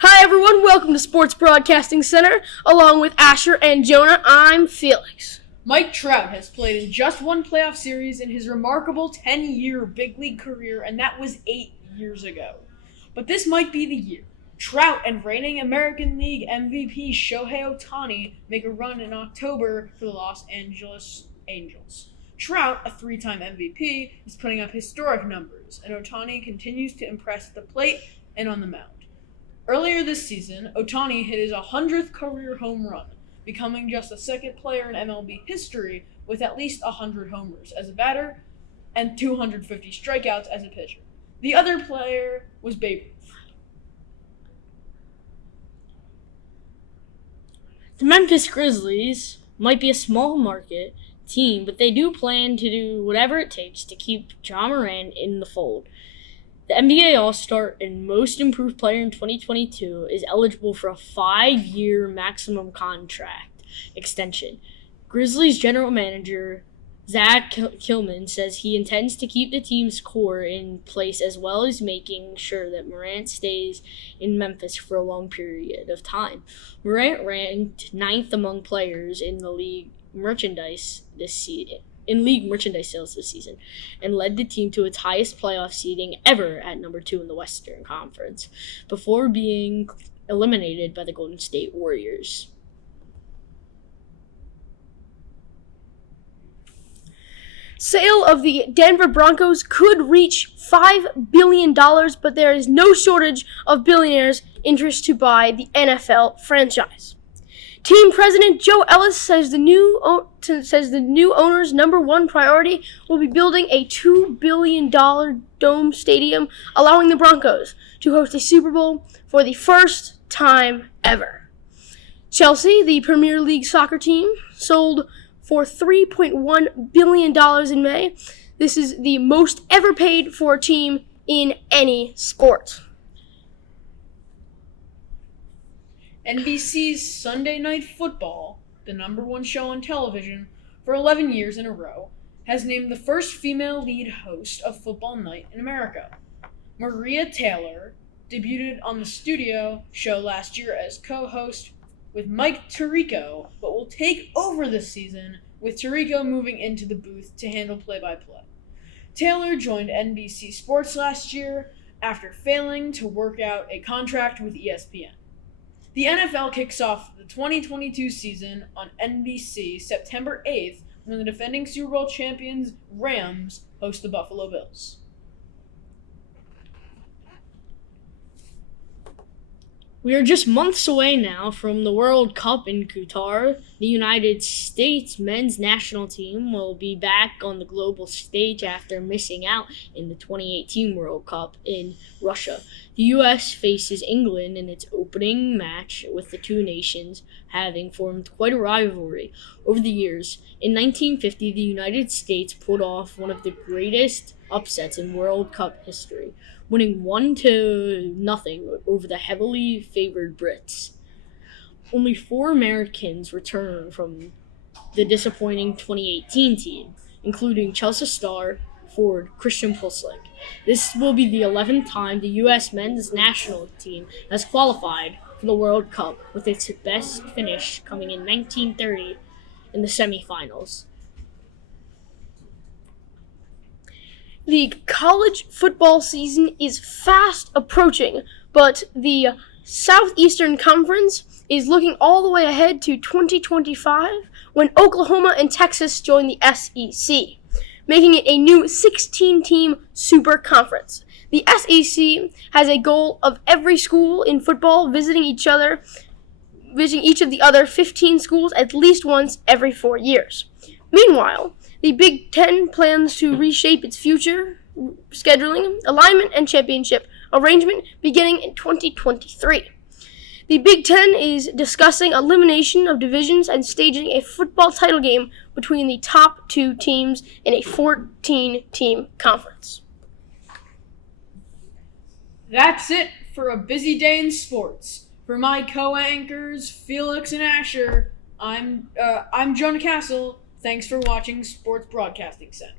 Hi everyone, welcome to Sports Broadcasting Center. Along with Asher and Jonah, I'm Felix. Mike Trout has played in just one playoff series in his remarkable 10-year big league career, and that was 8 years ago. But this might be the year. Trout and reigning American League MVP Shohei Ohtani make a run in October for the Los Angeles Angels. Trout, a three-time MVP, is putting up historic numbers, and Ohtani continues to impress at the plate and on the mound. Earlier this season, Ohtani hit his 100th career home run, becoming just the second player in MLB history with at least 100 homers as a batter and 250 strikeouts as a pitcher. The other player was Babe Ruth. The Memphis Grizzlies might be a small market team, but they do plan to do whatever it takes to keep Ja Morant in the fold. The NBA All-Star and Most Improved Player in 2022 is eligible for a 5-year maximum contract extension. Grizzlies general manager Zach Killman says he intends to keep the team's core in place as well as making sure that Morant stays in Memphis for a long period of time. Morant ranked 9th among players in the league merchandise sales this season, and led the team to its highest playoff seeding ever at number 2 in the Western Conference, before being eliminated by the Golden State Warriors. Sale of the Denver Broncos could reach $5 billion, but there is no shortage of billionaires' interest to buy the NFL franchise. Team president Joe Ellis says the new owner's number one priority will be building a $2 billion dome stadium, allowing the Broncos to host a Super Bowl for the first time ever. Chelsea, the Premier League soccer team, sold for $3.1 billion in May. This is the most ever paid for a team in any sport. NBC's Sunday Night Football, the number one show on television for 11 years in a row, has named the first female lead host of Football Night in America. Maria Taylor debuted on the studio show last year as co-host with Mike Tirico, but will take over this season with Tirico moving into the booth to handle play-by-play. Taylor joined NBC Sports last year after failing to work out a contract with ESPN. The NFL kicks off the 2022 season on NBC September 8th when the defending Super Bowl champions Rams host the Buffalo Bills. We are just months away now from the World Cup in Qatar. The United States men's national team will be back on the global stage after missing out in the 2018 World Cup in Russia. The U.S. faces England in its opening match, with the two nations having formed quite a rivalry over the years. In 1950, the United States pulled off one of the greatest upsets in World Cup history, winning 1-0 over the heavily favored Brits. Only 4 Americans returned from the disappointing 2018 team, including Chelsea star forward Christian Pulisic. This will be the 11th time the U.S. men's national team has qualified for the World Cup, with its best finish coming in 1930 in the semifinals. The college football season is fast approaching, but the Southeastern Conference is looking all the way ahead to 2025 when Oklahoma and Texas join the SEC, making it a new 16-team super conference. The SEC has a goal of every school in football visiting each of the other 15 schools at least once every 4 years. Meanwhile, the Big Ten plans to reshape its future scheduling, alignment, and championship arrangement beginning in 2023. The Big Ten is discussing elimination of divisions and staging a football title game between the top 2 teams in a 14-team conference. That's it for a busy day in sports. For my co-anchors, Felix and Asher, I'm Jonah Castle. Thanks for watching Sports Broadcasting Center.